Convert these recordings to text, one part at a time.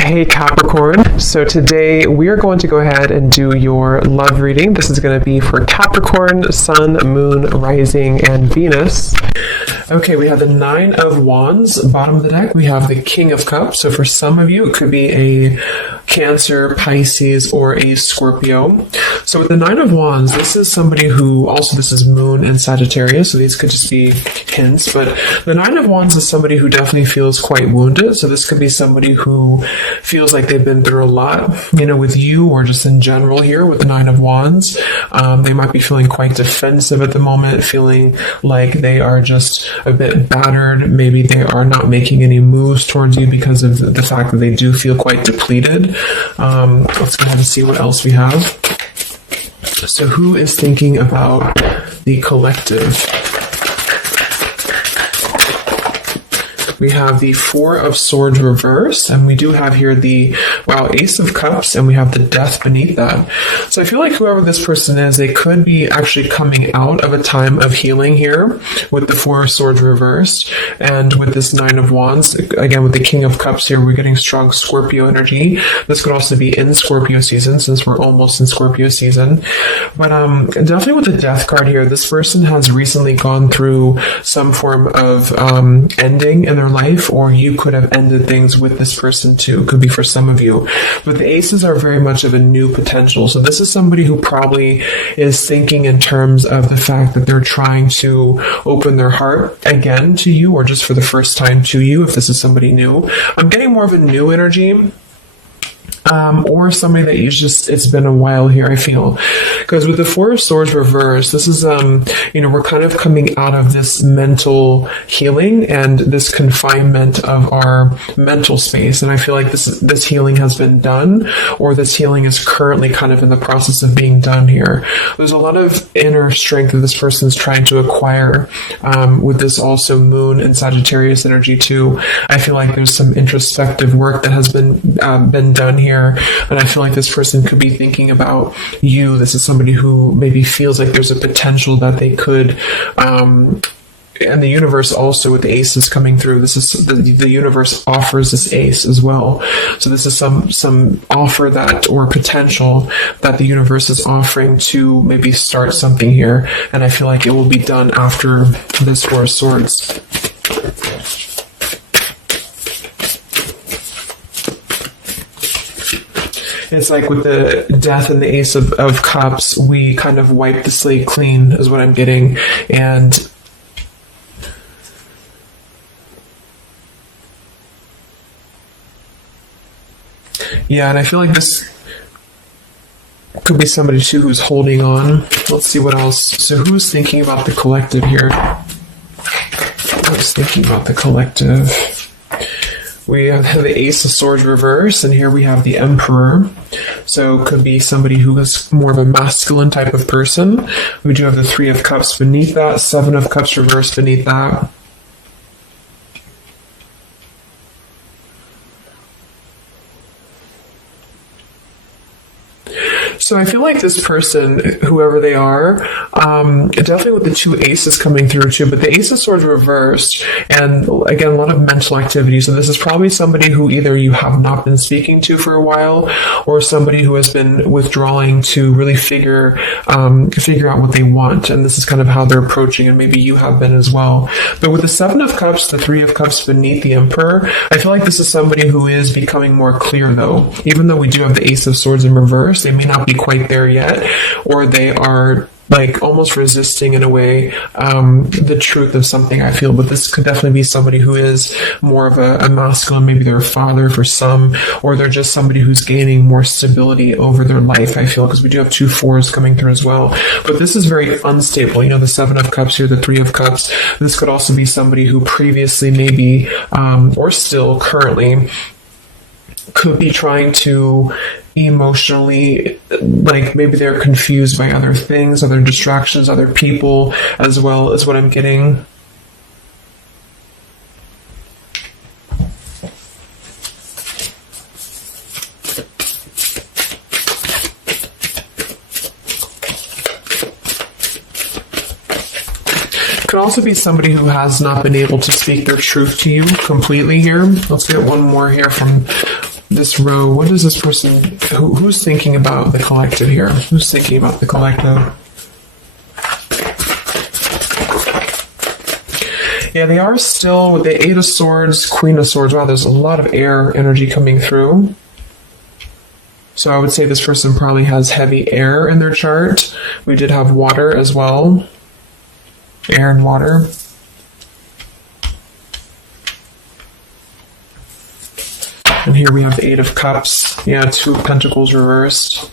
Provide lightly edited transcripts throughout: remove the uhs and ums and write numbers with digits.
Hey Capricorn, so today we are going to go ahead and do your love reading. This is going to be for Capricorn, Sun, Moon, Rising, and Venus. Okay, we have the Nine of Wands. Bottom of the deck, we have the King of Cups. So for some of you, it could be a Cancer, Pisces, or a Scorpio. So with the Nine of Wands, this is somebody who, also this is Moon and Sagittarius, so these could just be hints, but the Nine of Wands is somebody who definitely feels quite wounded. So this could be somebody who feels like they've been through a lot, with you or just in general here with the Nine of Wands. They might be feeling quite defensive at the moment, feeling like they are just a bit battered. Maybe they are not making any moves towards you because of the fact that they do feel quite depleted. Let's go ahead and see what else we have. So who is thinking about the collective? We have the Four of Swords reversed, and we do have here the, Ace of Cups, and we have the Death beneath that. So I feel like whoever this person is, they could be actually coming out of a time of healing here with the Four of Swords reversed, and with this Nine of Wands, again with the King of Cups here, we're getting strong Scorpio energy. This could also be in Scorpio season, since we're almost in Scorpio season. But definitely with the Death card here, this person has recently gone through some form of ending in their life, or you could have ended things with this person too. Could be for some of you. But the aces are very much of a new potential. So this is somebody who probably is thinking in terms of the fact that they're trying to open their heart again to you, or just for the first time to you, if this is somebody new. I'm getting more of a new energy. Or somebody that it's been a while here, I feel. Because with the Four of Swords reversed, this is, we're kind of coming out of this mental healing and this confinement of our mental space. And I feel like this healing has been done, or this healing is currently kind of in the process of being done here. There's a lot of inner strength that this person is trying to acquire, with this also Moon and Sagittarius energy too. I feel like there's some introspective work that has been done here. And I feel like this person could be thinking about you. This is somebody who maybe feels like there's a potential that they could, and the universe also with the aces coming through. This is the universe offers this ace as well. So this is some offer that, or potential that the universe is offering to maybe start something here. And I feel like it will be done after this Four of Swords. It's like with the Death and the Ace of Cups, we kind of wipe the slate clean, is what I'm getting. And yeah, and I feel like this could be somebody too who's holding on. Let's see what else. So who's thinking about the collective here? Who's thinking about the collective? We have the Ace of Swords reverse, and here we have the Emperor. So it could be somebody who is more of a masculine type of person. We do have the Three of Cups beneath that, Seven of Cups reversed beneath that. So I feel like this person, whoever they are, definitely with the two aces coming through too, but the Ace of Swords reversed, and again, a lot of mental activity. So this is probably somebody who either you have not been speaking to for a while, or somebody who has been withdrawing to really figure out what they want. And this is kind of how they're approaching, and maybe you have been as well. But with the Seven of Cups, the Three of Cups beneath the Emperor, I feel like this is somebody who is becoming more clear though. Even though we do have the Ace of Swords in reverse, they may not be quite there yet, or they are like almost resisting in a way the truth of something, I feel. But this could definitely be somebody who is more of a masculine. Maybe they're a father for some, or they're just somebody who's gaining more stability over their life, I feel, because we do have two fours coming through as well. But this is very unstable. The Seven of Cups here, the Three of Cups. This could also be somebody who previously maybe, or still currently, could be trying to emotionally, like maybe they're confused by other things, other distractions, other people as well, is what I'm getting. Could also be somebody who has not been able to speak their truth to you completely here. Let's get one more here from this row, what is this person, who's thinking about the collective here? Who's thinking about the collective? Yeah, they are still with the Eight of Swords, Queen of Swords. Wow, there's a lot of air energy coming through. So I would say this person probably has heavy air in their chart. We did have water as well. Air and water. And here we have the Eight of Cups. Yeah, Two of Pentacles reversed.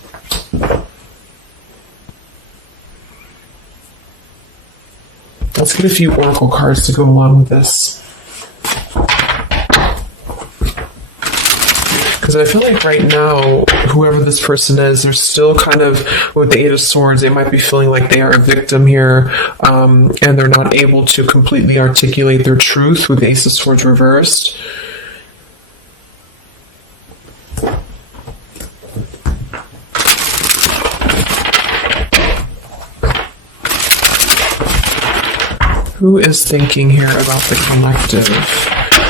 Let's get a few oracle cards to go along with this. Because I feel like right now, whoever this person is, they're still kind of, with the Eight of Swords, they might be feeling like they are a victim here, and they're not able to completely articulate their truth with the Ace of Swords reversed. Who is thinking here about the collective?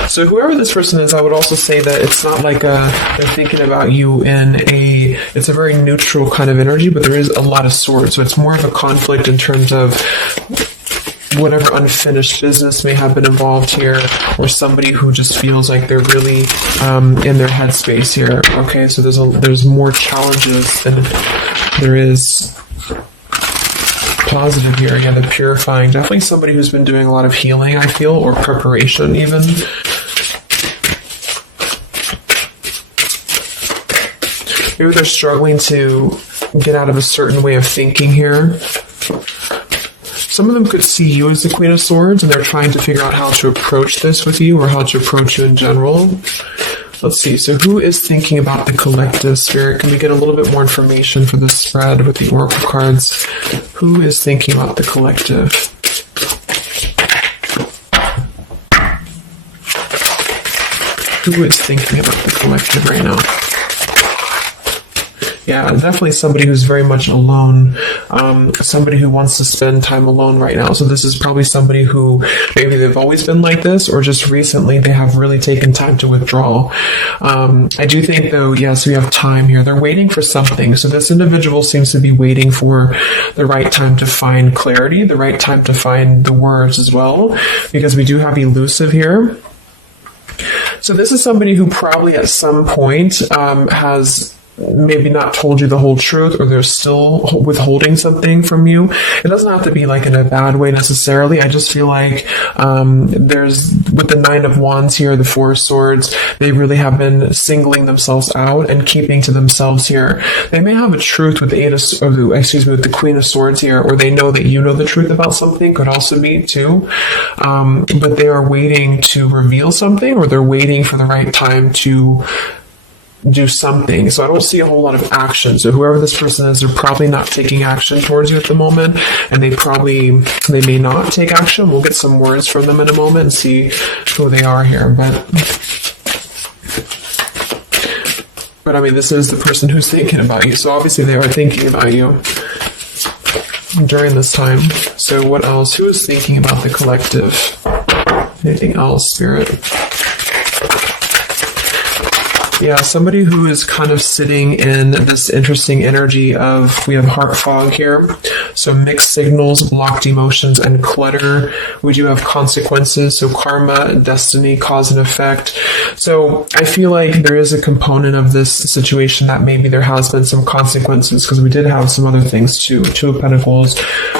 So whoever this person is, I would also say that it's not like they're thinking about you it's a very neutral kind of energy, but there is a lot of swords. So it's more of a conflict in terms of whatever unfinished business may have been involved here, or somebody who just feels like they're really in their headspace here. Okay, so there's more challenges than there is positive here. Yeah, the purifying. Definitely somebody who's been doing a lot of healing, I feel, or preparation even. Maybe they're struggling to get out of a certain way of thinking here. Some of them could see you as the Queen of Swords, and they're trying to figure out how to approach this with you, or how to approach you in general. Let's see. So who is thinking about the collective, Spirit? Can we get a little bit more information for this spread with the oracle cards? Who is thinking about the collective? Who is thinking about the collective right now? Yeah, definitely somebody who's very much alone, somebody who wants to spend time alone right now. So this is probably somebody who maybe they've always been like this, or just recently they have really taken time to withdraw. I do think, though, yes, we have time here. They're waiting for something. So this individual seems to be waiting for the right time to find clarity, the right time to find the words as well, because we do have elusive here. So this is somebody who probably at some point has maybe not told you the whole truth, or they're still withholding something from you. It doesn't have to be like in a bad way necessarily. I just feel like there's, with the Nine of Wands here, the Four of Swords, they really have been singling themselves out and keeping to themselves here. They may have a truth with the with the Queen of Swords here, or they know that you know the truth about something, could also be too. But they are waiting to reveal something, or they're waiting for the right time to do something. So I don't see a whole lot of action. So whoever this person is, they're probably not taking action towards you at the moment, and they may not take action. We'll get some words from them in a moment and see who they are here. But I mean, this is the person who's thinking about you. So obviously they are thinking about you during this time. So what else? Who is thinking about the collective? Anything else, Spirit? Yeah, somebody who is kind of sitting in this interesting energy of, we have heart fog here. So mixed signals, blocked emotions, and clutter. We do have consequences. So karma, destiny, cause and effect. So I feel like there is a component of this situation that maybe there has been some consequences, because we did have some other things too. Two of Pentacles.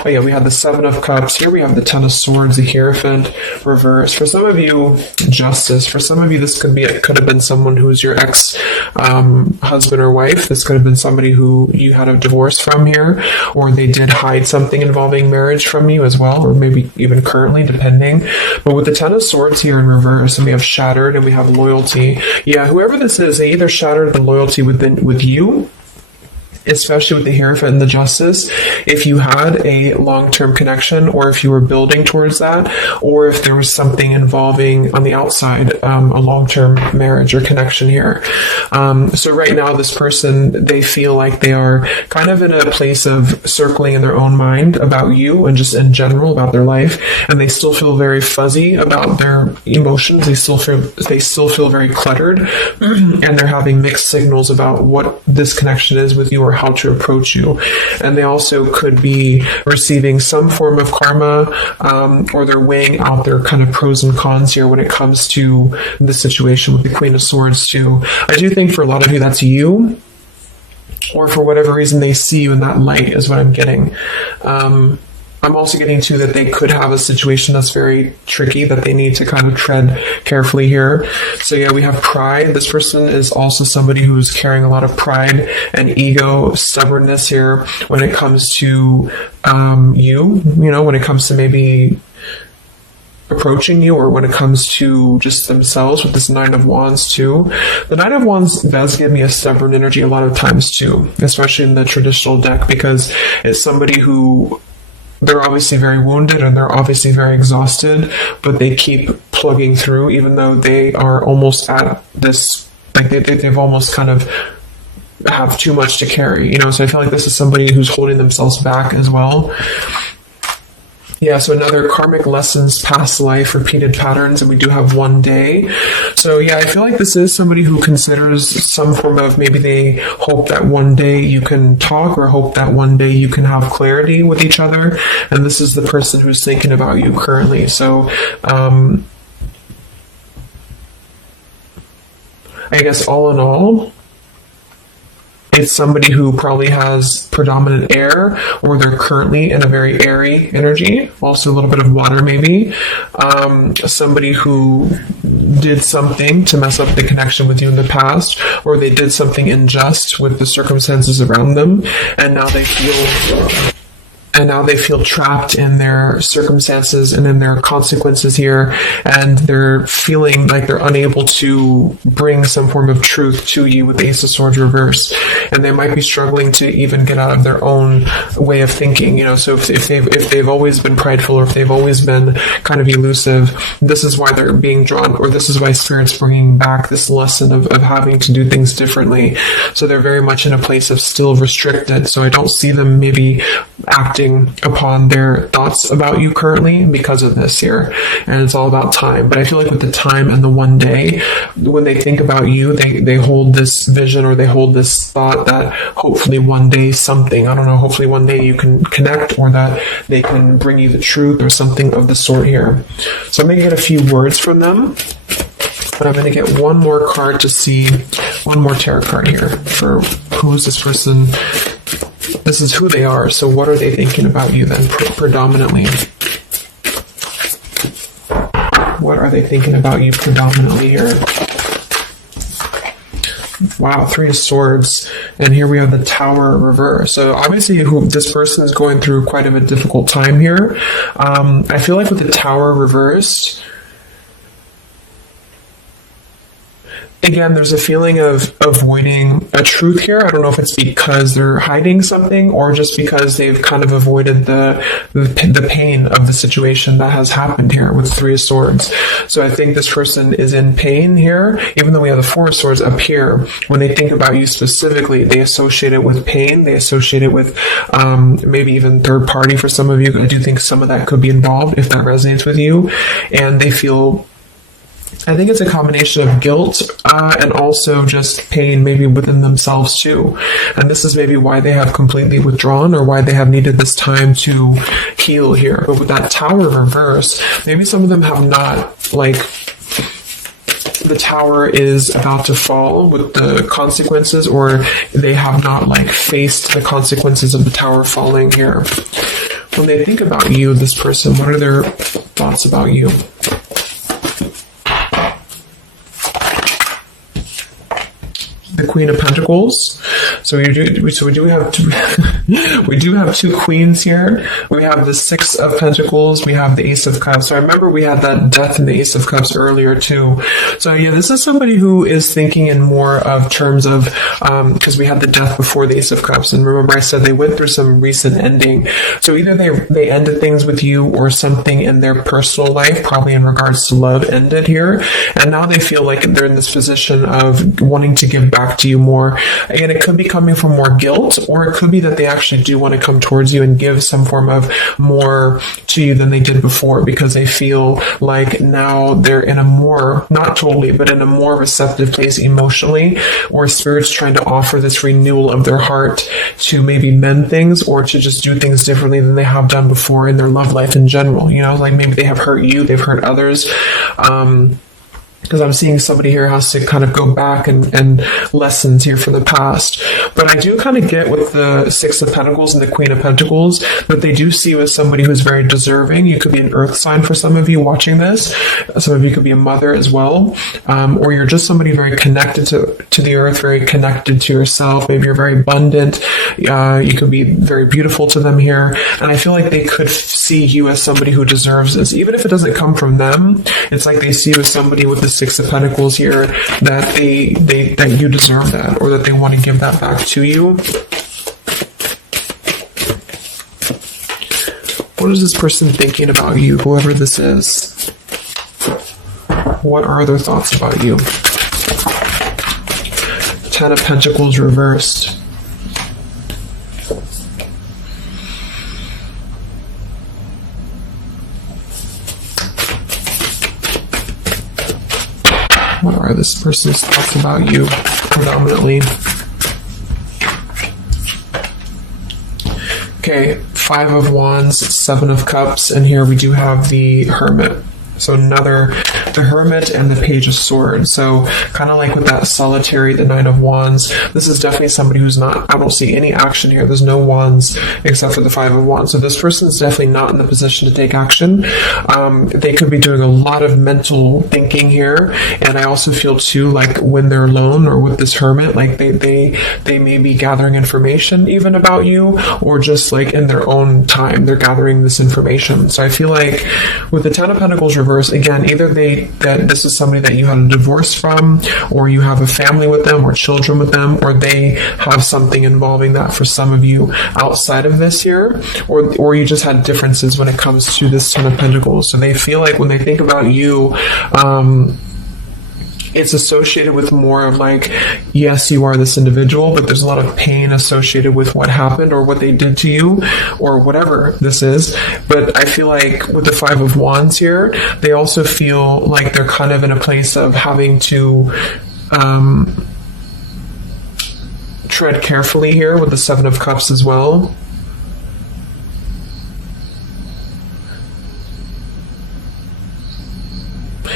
Oh yeah, we had the Seven of Cups. Here we have the Ten of Swords, the Hierophant, reverse. For some of you, Justice. For some of you, this could have been someone who's your husband or wife. This could have been somebody who you had a divorce from here, or they did hide something involving marriage from you as well, or maybe even currently, depending. But with the Ten of Swords here in reverse, and we have shattered, and we have loyalty. Yeah, whoever this is, they either shattered the loyalty with you, especially with the Hierophant and the Justice, if you had a long-term connection, or if you were building towards that, or if there was something involving on the outside, a long-term marriage or connection here. So right now, this person, they feel like they are kind of in a place of circling in their own mind about you and just in general about their life, and they still feel very fuzzy about their emotions. They still feel very cluttered, and they're having mixed signals about what this connection is with you or how to approach you. And they also could be receiving some form of karma, or they're weighing out their kind of pros and cons here when it comes to the situation with the Queen of Swords too. I do think for a lot of you that's you, or for whatever reason they see you in that light is what I'm getting. I'm also getting to that they could have a situation that's very tricky that they need to kind of tread carefully here. So yeah, we have pride. This person is also somebody who's carrying a lot of pride and ego, stubbornness here when it comes to when it comes to maybe approaching you, or when it comes to just themselves with this Nine of Wands too. The Nine of Wands does give me a stubborn energy a lot of times too, especially in the traditional deck, because it's somebody who, they're obviously very wounded and they're obviously very exhausted, but they keep plugging through even though they are almost at this, like they've almost kind of have too much to carry, so I feel like this is somebody who's holding themselves back as well. Yeah, so another karmic lessons, past life, repeated patterns, and we do have one day. So yeah, I feel like this is somebody who considers some form of, maybe they hope that one day you can talk, or hope that one day you can have clarity with each other. And this is the person who's thinking about you currently. So I guess all in all, it's somebody who probably has predominant air, or they're currently in a very airy energy, also a little bit of water maybe. Somebody who did something to mess up the connection with you in the past, or they did something unjust with the circumstances around them, and now they feel trapped in their circumstances and in their consequences here, and they're feeling like they're unable to bring some form of truth to you with the Ace of Swords reverse, and they might be struggling to even get out of their own way of thinking. So if they've always been prideful, or if they've always been kind of elusive, this is why they're being drawn, or this is why Spirit's bringing back this lesson of having to do things differently. So they're very much in a place of still restricted. So I don't see them maybe acting upon their thoughts about you currently because of this here, and it's all about time. But I feel like with the time and the one day, when they think about you, they hold this vision, or they hold this thought that hopefully one day hopefully one day you can connect, or that they can bring you the truth or something of the sort here. So I'm going to get a few words from them, but I'm going to get one more card to see, one more tarot card here for who is this person. This is who they are. So what are they thinking about you then, predominantly? What are they thinking about you predominantly here? Wow, Three of Swords. And here we have the Tower reverse. So obviously this person is going through quite of a difficult time here. I feel like with the Tower reversed, again, there's a feeling of avoiding a truth here. I don't know if it's because they're hiding something, or just because they've kind of avoided the pain of the situation that has happened here with Three of Swords. So I think this person is in pain here, even though we have the Four of Swords up here. When they think about you specifically, they associate it with pain. They associate it with maybe even third party for some of you. I do think some of that could be involved if that resonates with you. And they feel, I think it's a combination of guilt and also just pain maybe within themselves too. And this is maybe why they have completely withdrawn, or why they have needed this time to heal here. But with that Tower reverse, maybe some of them have not, like, the Tower is about to fall with the consequences, or they have not faced the consequences of the Tower falling here. When they think about you, this person, what are their thoughts about you? the Queen of Pentacles. So we do have two, we do have two queens here. We have the Six of Pentacles. We have the Ace of Cups. So I remember we had that Death and the Ace of Cups earlier too. So yeah, this is somebody who is thinking in more of terms of, because we had the Death before the Ace of Cups. And remember I said they went through some recent ending. So either they ended things with you, or something in their personal life, probably in regards to love, ended here. And now they feel like they're in this position of wanting to give back to you more. Again, it could be coming from more guilt, or it could be that they actually do want to come towards you and give some form of more to you than they did before, because they feel like now they're in a more, not totally, but in a more receptive place emotionally, or Spirit's trying to offer this renewal of their heart to maybe mend things, or to just do things differently than they have done before in their love life in general. You know, like maybe they have hurt you, they've hurt others. Because I'm seeing somebody here has to kind of go back and lessons here from the past. But I do kind of get with the Six of Pentacles and the Queen of Pentacles that they do see you as somebody who's very deserving. You could be an earth sign for some of you watching this. Some of you could be a mother as well. Or you're just somebody very connected to the earth, very connected to yourself. Maybe you're very abundant. You could be very beautiful to them here. And I feel like they could see you as somebody who deserves this. Even if it doesn't come from them, it's like they see you as somebody with the Six of Pentacles here, that that you deserve that, or that they want to give that back to you. What is this person thinking about you, whoever this is? What are their thoughts about you? Ten of Pentacles reversed. What are this person's thoughts about you, predominantly? Okay, Five of Wands, Seven of Cups, and here we do have the Hermit. So the Hermit and the Page of Swords. So kind of like with that solitary, the Nine of Wands, this is definitely somebody who's not, I don't see any action here. There's no wands except for the Five of Wands. So this person's definitely not in the position to take action. They could be doing a lot of mental thinking here. And I also feel too, like when they're alone or with this Hermit, like they may be gathering information even about you, or just like in their own time, they're gathering this information. So I feel like with the Ten of Pentacles reverse, again, either that this is somebody that you had a divorce from, or you have a family with them, or children with them, or they have something involving that for some of you outside of this here, or you just had differences when it comes to this Ten of Pentacles. So they feel like when they think about you, it's associated with more of like, yes, you are this individual, but there's a lot of pain associated with what happened or what they did to you or whatever this is. But I feel like with the Five of Wands here, they also feel like they're kind of in a place of having to tread carefully here with the Seven of Cups as well.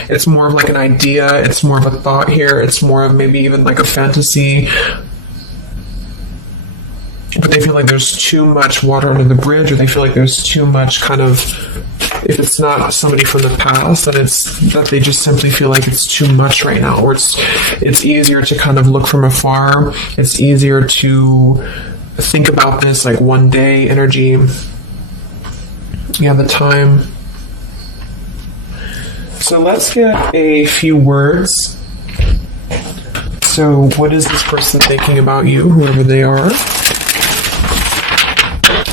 It's more of like an idea, it's more of a thought here, it's more of maybe even like a fantasy. But they feel like there's too much water under the bridge, or they feel like there's too much kind of, if it's not somebody from the past, then it's that they just simply feel like it's too much right now, or it's easier to kind of look from afar, it's easier to think about this like one day energy. Yeah, the time. So let's get a few words. So what is this person thinking about you, whoever they are?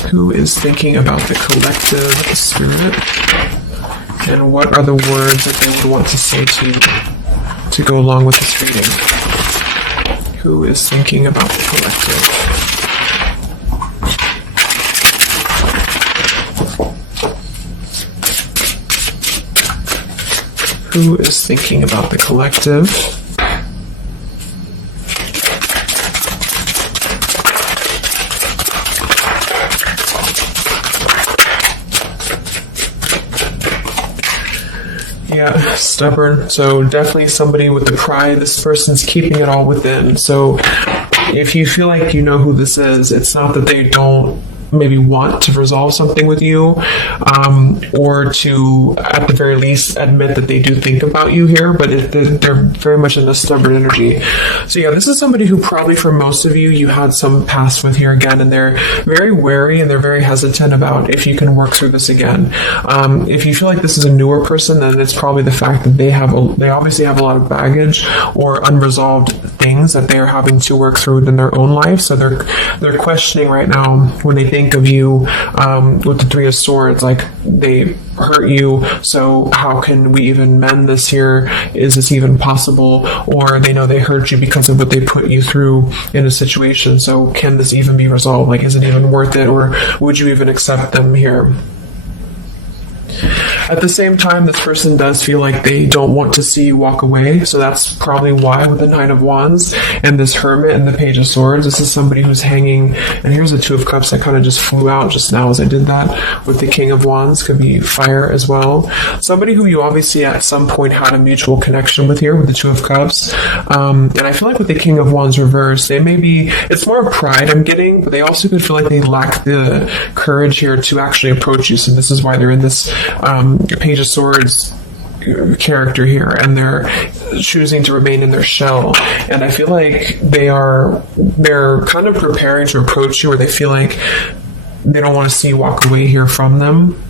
Who is thinking about the collective spirit? And what are the words that they would want to say to go along with this reading? Who is thinking about the collective? Who is thinking about the collective? Yeah, stubborn. So definitely somebody with the pride. This person's keeping it all within. So if you feel like you know who this is, it's not that they don't maybe want to resolve something with you, or to, at the very least, admit that they do think about you here, but they're very much in the stubborn energy. So yeah, this is somebody who probably for most of you, you had some past with here again, and they're very wary and they're very hesitant about if you can work through this again. If you feel like this is a newer person, then it's probably the fact that they obviously have a lot of baggage or unresolved things that they're having to work through in their own life. So they're questioning right now when they think of you with the Three of Swords, like they hurt you, so how can we even mend this here? Is this even possible? Or they know they hurt you because of what they put you through in a situation, so can this even be resolved? Like, is it even worth it, or would you even accept them here? At the same time, this person does feel like they don't want to see you walk away, so that's probably why with the Nine of Wands and this Hermit and the Page of Swords, this is somebody who's hanging, and here's the Two of Cups that kind of just flew out just now as I did that, with the King of Wands, could be fire as well. Somebody who you obviously at some point had a mutual connection with here with the Two of Cups, and I feel like with the King of Wands reversed, they may be, it's more of pride I'm getting, but they also could feel like they lack the courage here to actually approach you, so this is why they're in this Page of Swords character here, and they're choosing to remain in their shell. And I feel like they're kind of preparing to approach you, or they feel like they don't want to see you walk away here from them.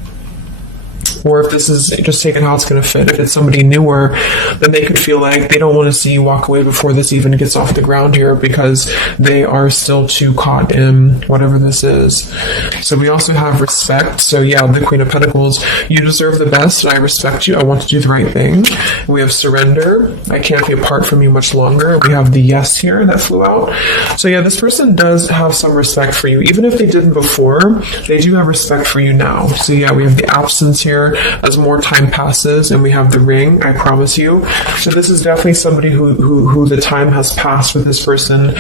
Or if this is just taking how it's going to fit, if it's somebody newer, then they could feel like they don't want to see you walk away before this even gets off the ground here, because they are still too caught in whatever this is. So we also have respect. So yeah, the Queen of Pentacles, you deserve the best. I respect you. I want to do the right thing. We have surrender. I can't be apart from you much longer. We have the yes here that flew out. So yeah, this person does have some respect for you. Even if they didn't before, they do have respect for you now. So yeah, we have the absence here as more time passes, and we have the Ring, I promise you. So this is definitely somebody who the time has passed with this person.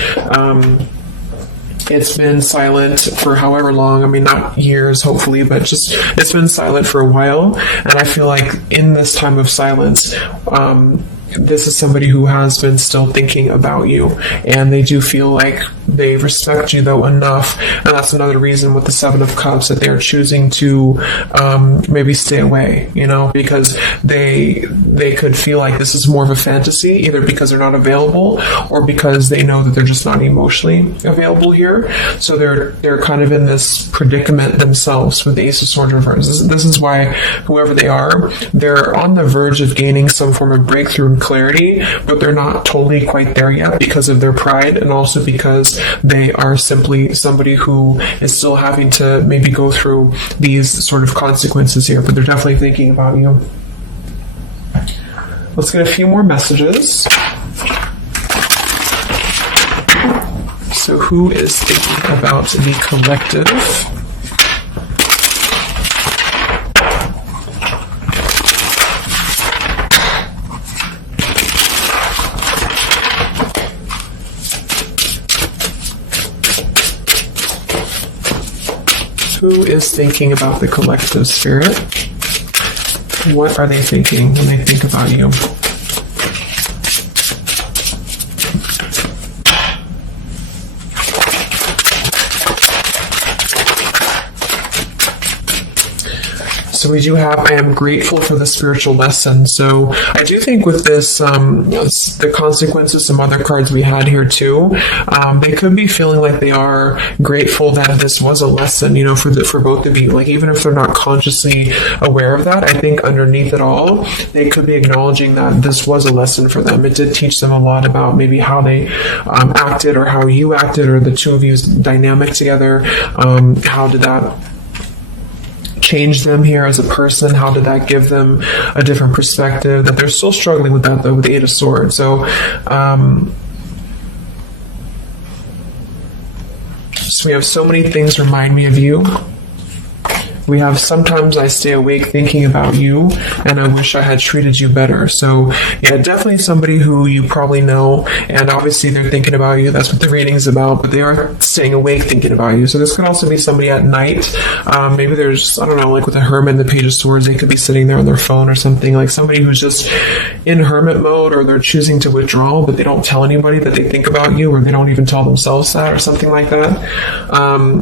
It's been silent for however long, I mean, not years, hopefully, but just, it's been silent for a while, and I feel like in this time of silence, this is somebody who has been still thinking about you, and they do feel like they respect you though enough, and that's another reason with the Seven of Cups that they're choosing to maybe stay away, you know, because they could feel like this is more of a fantasy, either because they're not available or because they know that they're just not emotionally available here. So they're kind of in this predicament themselves with the Ace of Swords reverse. This is why whoever they are, they're on the verge of gaining some form of breakthrough and clarity, but they're not totally quite there yet because of their pride, and also because they are simply somebody who is still having to maybe go through these sort of consequences here, but they're definitely thinking about you. Let's get a few more messages. So who is thinking about the collective? Who is thinking about the collective, Spirit? What are they thinking when they think about you? So we do have, I am grateful for the spiritual lesson. So I do think with this, the consequences, some other cards we had here too, they could be feeling like they are grateful that this was a lesson, you know, for both of you. Like, even if they're not consciously aware of that, I think underneath it all, they could be acknowledging that this was a lesson for them. It did teach them a lot about maybe how they acted, or how you acted, or the two of you's dynamic together. How did that change them here as a person? How did that give them a different perspective? That they're still struggling with that though, with the Eight of Swords. So we have so many things remind me of you. We have sometimes I stay awake thinking about you and I wish I had treated you better. So yeah, definitely somebody who you probably know, and obviously they're thinking about you. That's what the reading's about, but they are staying awake thinking about you. So this could also be somebody at night. Maybe there's, I don't know, like with the Hermit and the Page of Swords, they could be sitting there on their phone or something, like somebody who's just in hermit mode, or they're choosing to withdraw, but they don't tell anybody that they think about you, or they don't even tell themselves that, or something like that.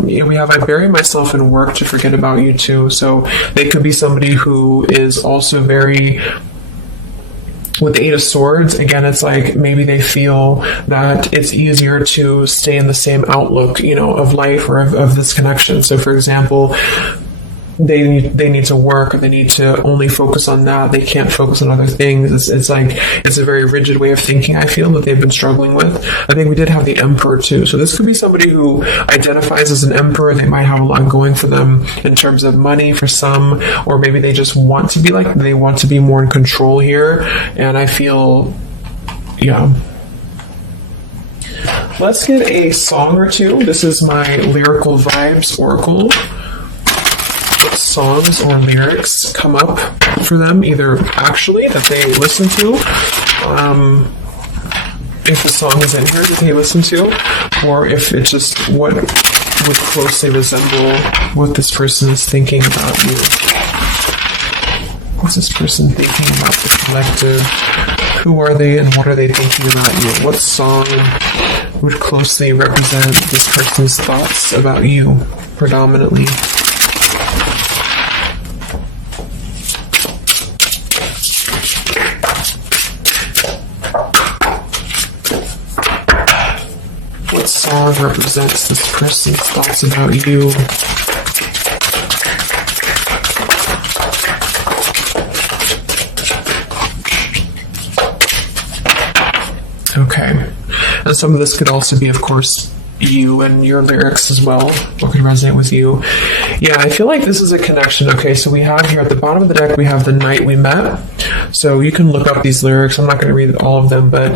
We have I bury myself in work to forget about you too. So they could be somebody who is also very, with the Eight of Swords, again, it's like maybe they feel that it's easier to stay in the same outlook, of life or of this connection. So for example, they need to work, or they need to only focus on that. They can't focus on other things. It's like, it's a very rigid way of thinking, I feel, that they've been struggling with. I think we did have the Emperor too. So this could be somebody who identifies as an Emperor. They might have a lot going for them in terms of money for some, or maybe they just want to be they want to be more in control here. And I feel, yeah. Let's get a song or two. This is my Lyrical Vibes Oracle. Songs or lyrics come up for them, either actually that they listen to, if the song is in here that they listen to, or if it's just what would closely resemble what this person is thinking about you. What's this person thinking about the collective? Who are they and what are they thinking about you? What song would closely represent this person's thoughts about you predominantly? What song represents this person's thoughts about you? Okay. And some of this could also be, of course, you and your lyrics as well. What could resonate with you? Yeah, I feel like this is a connection. Okay, so we have here at the bottom of the deck, we have The Night We Met. So you can look up these lyrics. I'm not going to read all of them, but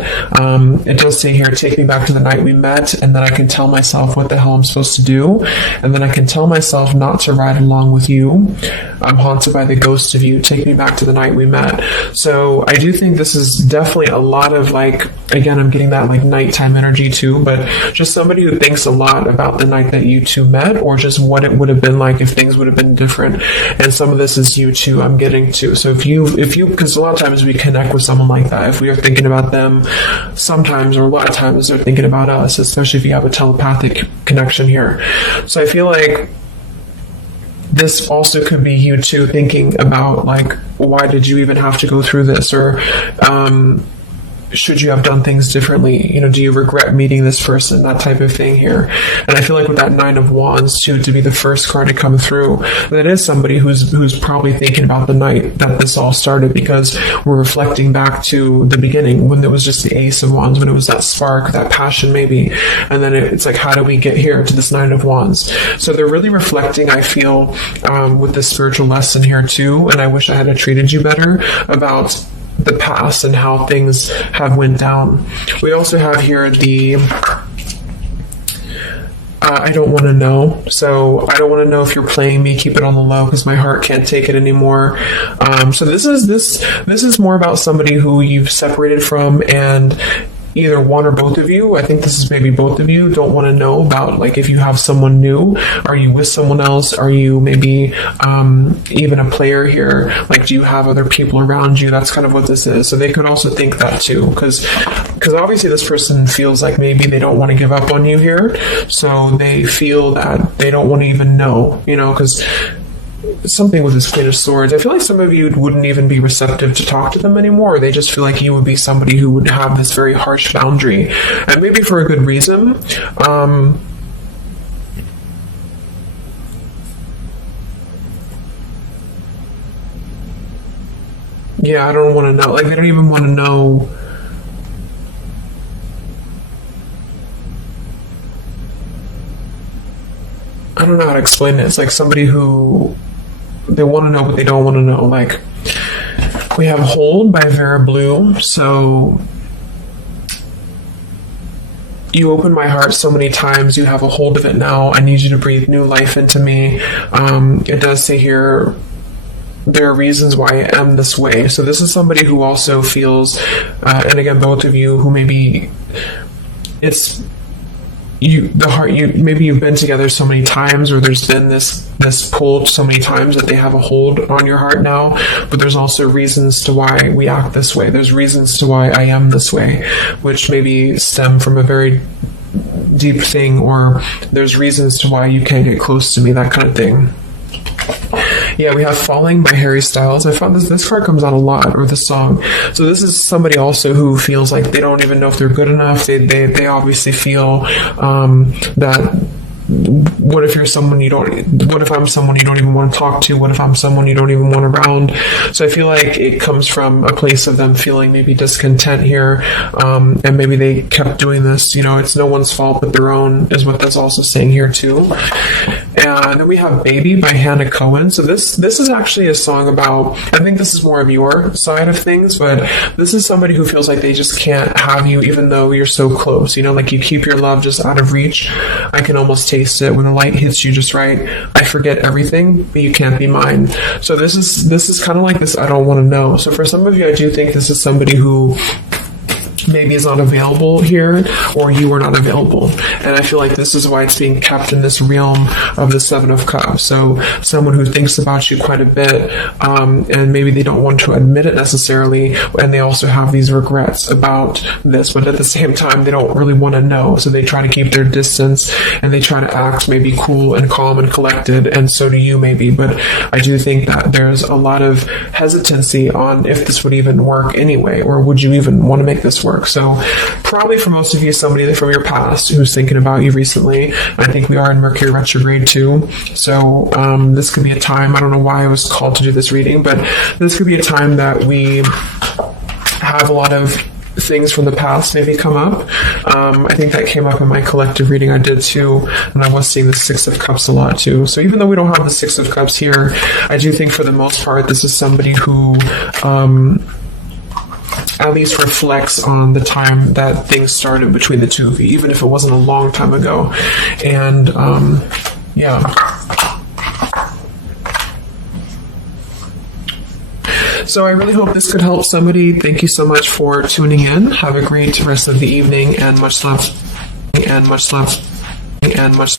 it does say here, take me back to the night we met, and then I can tell myself what the hell I'm supposed to do, and then I can tell myself not to ride along with you. I'm haunted by the ghost of you. Take me back to the night we met. So I do think this is definitely a lot of, like, again, I'm getting that like nighttime energy too, but just somebody who thinks a lot about the night that you two met, or just what it would have been like if things would have been different. And some of this is you too, I'm getting to. So if you, because a lot of times we connect with someone like that. If we are thinking about them, sometimes, or a lot of times, they're thinking about us, especially if you have a telepathic connection here. So I feel like this also could be you too thinking about, like, why did you even have to go through this? Or, should you have done things differently? Do you regret meeting this person? That type of thing here. And I feel like with that Nine of Wands too, to be the first card to come through, that is somebody who's probably thinking about the night that this all started, because we're reflecting back to the beginning when it was just the Ace of Wands, when it was that spark, that passion maybe. And then it's like, how do we get here to this Nine of Wands? So they're really reflecting, I feel, with this spiritual lesson here too. And I wish I had treated you better, about the past and how things have went down. We also have here the I don't want to know. So I don't want to know if you're playing me. Keep it on the low because my heart can't take it anymore. So this is more about somebody who you've separated from, and either one or both of you, I think this is maybe both of you, don't want to know about, like, if you have someone new. Are you with someone else? Are you maybe even a player here? Like, do you have other people around you? That's kind of what this is. So they could also think that too, because obviously this person feels like maybe they don't want to give up on you here. So they feel that they don't want to even know, because something with this Queen of Swords, I feel like some of you wouldn't even be receptive to talk to them anymore. They just feel like you would be somebody who would have this very harsh boundary, and maybe for a good reason. Yeah, I don't want to know. Like, they don't even want to know. I don't know how to explain it. It's like somebody who, they want to know, but they don't want to know. Like, we have Hold by Vera Blue. So you opened my heart so many times. You have a hold of it now. I need you to breathe new life into me. It does say here, there are reasons why I am this way. So this is somebody who also feels, and again, both of you who maybe it's maybe you've been together so many times, or there's been this pull so many times that they have a hold on your heart now. But there's also reasons to why we act this way. There's reasons to why I am this way, which maybe stem from a very deep thing, or there's reasons to why you can't get close to me, that kind of thing. Yeah, we have Falling by Harry Styles. I found this card comes out a lot, or this song. So this is somebody also who feels like they don't even know if they're good enough. They obviously feel that what if you're someone you don't, what if I'm someone you don't even want to talk to? What if I'm someone you don't even want around? So I feel like it comes from a place of them feeling maybe discontent here, and maybe they kept doing this. You know, it's no one's fault but their own, is what that's also saying here too. And then we have Baby by Hannah Cohen. So this is actually a song about, I think this is more of your side of things, but this is somebody who feels like they just can't have you even though you're so close. You know, like you keep your love just out of reach. I can almost taste it when the light hits you just right. I forget everything, but you can't be mine. So this is kind of like this I don't want to know. So for some of you, I do think this is somebody who maybe is not available here, or you are not available. And I feel like this is why it's being kept in this realm of the Seven of Cups. So someone who thinks about you quite a bit, and maybe they don't want to admit it necessarily, and they also have these regrets about this, but at the same time, they don't really want to know. So they try to keep their distance, and they try to act maybe cool and calm and collected, and so do you maybe. But I do think that there's a lot of hesitancy on if this would even work anyway, or would you even want to make this work? So probably for most of you, somebody from your past who's thinking about you recently. I think we are in Mercury retrograde too. So this could be a time, I don't know why I was called to do this reading, but this could be a time that we have a lot of things from the past maybe come up. I think that came up in my collective reading I did too, and I was seeing the Six of Cups a lot too. So even though we don't have the Six of Cups here, I do think for the most part this is somebody who at least reflects on the time that things started between the two of you, even if it wasn't a long time ago. And yeah. So I really hope this could help somebody. Thank you so much for tuning in. Have a great rest of the evening, and much love, and much love, and much